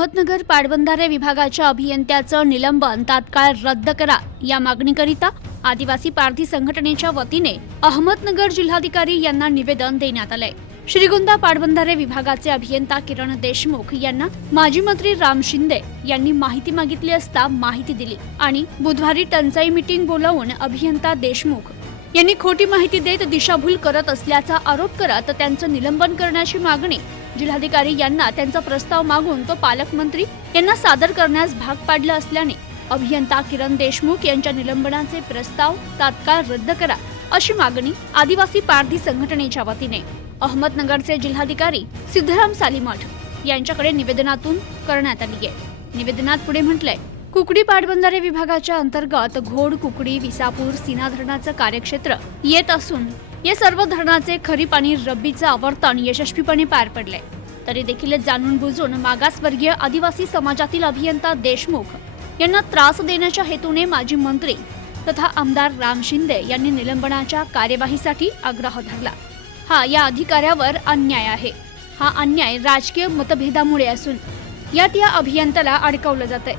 अहमदनगर पाटबंधारे विभागाच्या अभियंत्याचं निलंबन तात्काळ रद्द करा. या मागणीकरिता आदिवासी पारधी संघटनेच्या वतीने अहमदनगर जिल्हाधिकारी यांना निवेदन देण्यात आलंय. श्रीगोंदा पाटबंधारे विभागाचे अभियंता किरण देशमुख यांना माजी मंत्री राम शिंदे यांनी माहिती मागितली असता माहिती दिली आणि बुधवारी टंचाई मीटिंग बोलावून अभियंता देशमुख यांनी खोटी माहिती देत दिशाभूल करत असल्याचा आरोप करत त्यांचं निलंबन करण्याची मागणी जिल्हाधिकारी यांना त्यांचा प्रस्ताव मागून तो पालकमंत्री यांना सादर करण्यास भाग पाडलं असल्याने अभियंता किरण देशमुख यांच्या निलंबनाचे प्रस्ताव तात्काळ रद्द करा अशी मागणी आदिवासी पारधी संघटनेच्या वतीने अहमदनगरचे जिल्हाधिकारी सिद्धराम सालीमठ यांच्याकडे निवेदनातून करण्यात आली आहे. निवेदनात पुढे म्हटलंय कुकडी पाटबंधारे विभागाच्या अंतर्गत घोड कुकडी विसापूर सीना धरणाचं कार्यक्षेत्र येत असून या सर्व धरणाचे खरीप आणि रब्बीचं आवर्तन यशस्वीपणे पार पडले. तरी देखील जाणून बुजून मागासवर्गीय आदिवासी समाजातील अभियंता देशमुख यांना त्रास देण्याच्या हेतूने माजी मंत्री तथा आमदार राम शिंदे यांनी निलंबनाच्या कार्यवाहीसाठी आग्रह धरला. हा या अधिकाऱ्यावर अन्याय आहे. हा अन्याय राजकीय मतभेदामुळे असून यात या अभियंत्याला अडकवलं जातंय.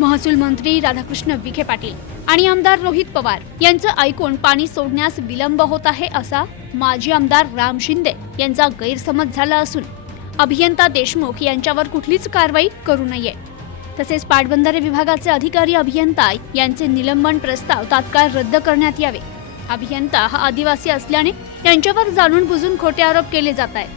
महसूल मंत्री राधाकृष्ण विखे पाटील आणि आमदार रोहित पवार यांचं ऐकून पाणी सोडण्यास विलंब होत आहे असा माजी आमदार राम शिंदे यांचा गैरसमज झाला असून अभियंता देशमुख यांच्यावर कुठलीच कारवाई करू नये. तसेच पाटबंधारे विभागाचे अधिकारी अभियंता यांचे निलंबन प्रस्ताव तात्काळ रद्द करण्यात यावे. अभियंता हा आदिवासी असल्याने यांच्यावर जाणून बुजून खोटे आरोप केले जात आहेत.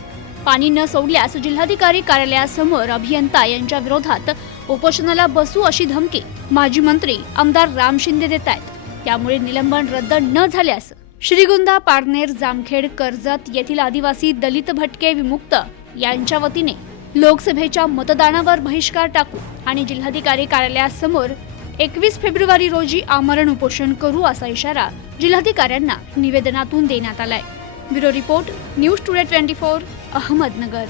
पाणी न सोडल्यास जिल्हाधिकारी कार्यालयासमोर अभियंता यांच्या विरोधात उपोषणाला बसू अशी धमकी माजी मंत्री आमदार राम शिंदे देत आहेत. त्यामुळे निलंबन रद्द न झाल्यास श्रीगोंदा पारनेर जामखेड कर्जत येथील आदिवासी दलित भटके विमुक्त यांच्या वतीने लोकसभेच्या मतदानावर बहिष्कार टाकू आणि जिल्हाधिकारी कार्यालयासमोर एकवीस फेब्रुवारी रोजी आमरण उपोषण करू असा इशारा जिल्हाधिकाऱ्यांना निवेदनातून देण्यात आलाय. Bureau report news today twenty four Ahmednagar.